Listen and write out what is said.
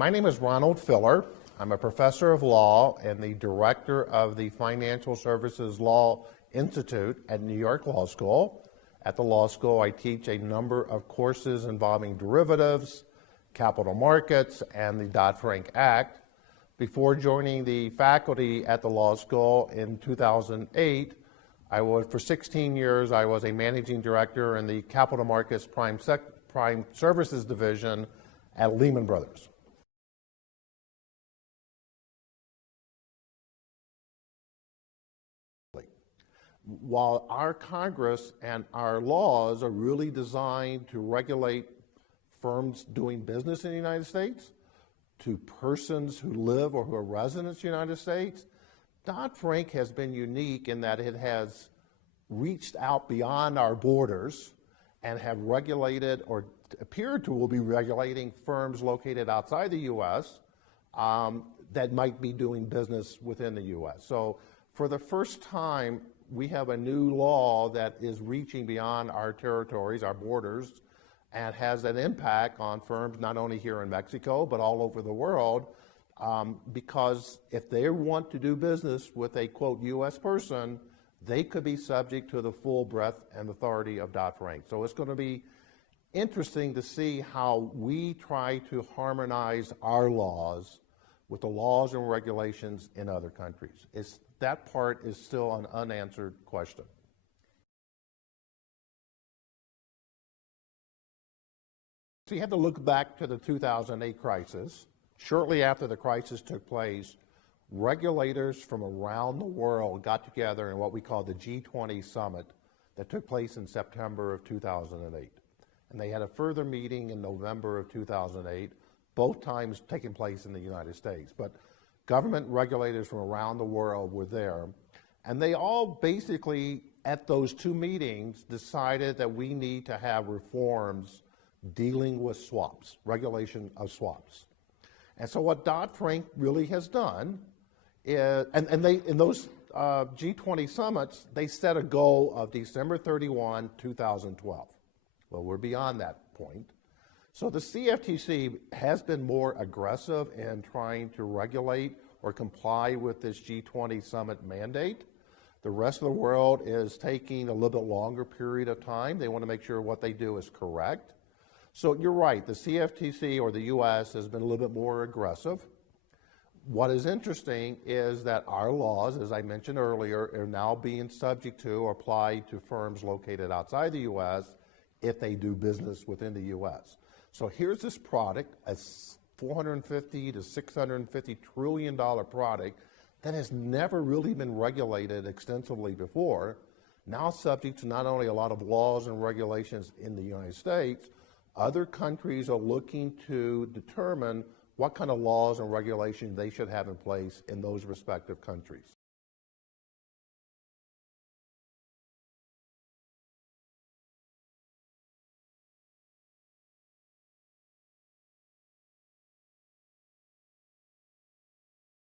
My name is Ronald Filler. I'm a professor of law and the director of the Financial Services Law Institute at New York Law School. At the law school, I teach a number of courses involving derivatives, capital markets, and the Dodd Frank Act. Before joining the faculty at the law school in 2008, for 16 years, I was a managing director in the capital markets prime services division at Lehman Brothers. While our Congress and our laws are really designed to regulate firms doing business in the United States, to persons who live or who are residents of the United States, Dodd Frank has been unique in that it has reached out beyond our borders and have regulated or appeared to will be regulating firms located outside the U.S. That might be doing business within the U.S. So for the first time, we have a new law that is reaching beyond our territories, our borders, and has an impact on firms not only here in Mexico, but all over the world, because if they want to do business with a, quote, U.S. person, they could be subject to the full breadth and authority of Dodd Frank. So it's going to be interesting to see how we try to harmonize our laws with the laws and regulations in other countries. That part is still an unanswered question. So you have to look back to the 2008 crisis. Shortly after the crisis took place, regulators from around the world got together in what we call the G20 summit that took place in September of 2008. And they had a further meeting in November of 2008, both times taking place in the United States. But government regulators from around the world were there, and they all basically, at those two meetings, decided that we need to have reforms dealing with swaps, regulation of swaps. And so what Dodd Frank really has done is, in those G20 summits, they set a goal of December 31, 2012. Well, we're beyond that point. So the CFTC has been more aggressive in trying to regulate or comply with this G20 summit mandate. The rest of the world is taking a little bit longer period of time. They want to make sure what they do is correct. So you're right, the CFTC or the US has been a little bit more aggressive. What is interesting is that our laws, as I mentioned earlier, are now being subject to or applied to firms located outside the US if they do business within the US. So here's this product, a $450 to $650 trillion product that has never really been regulated extensively before, now subject to not only a lot of laws and regulations in the United States, other countries are looking to determine what kind of laws and regulations they should have in place in those respective countries.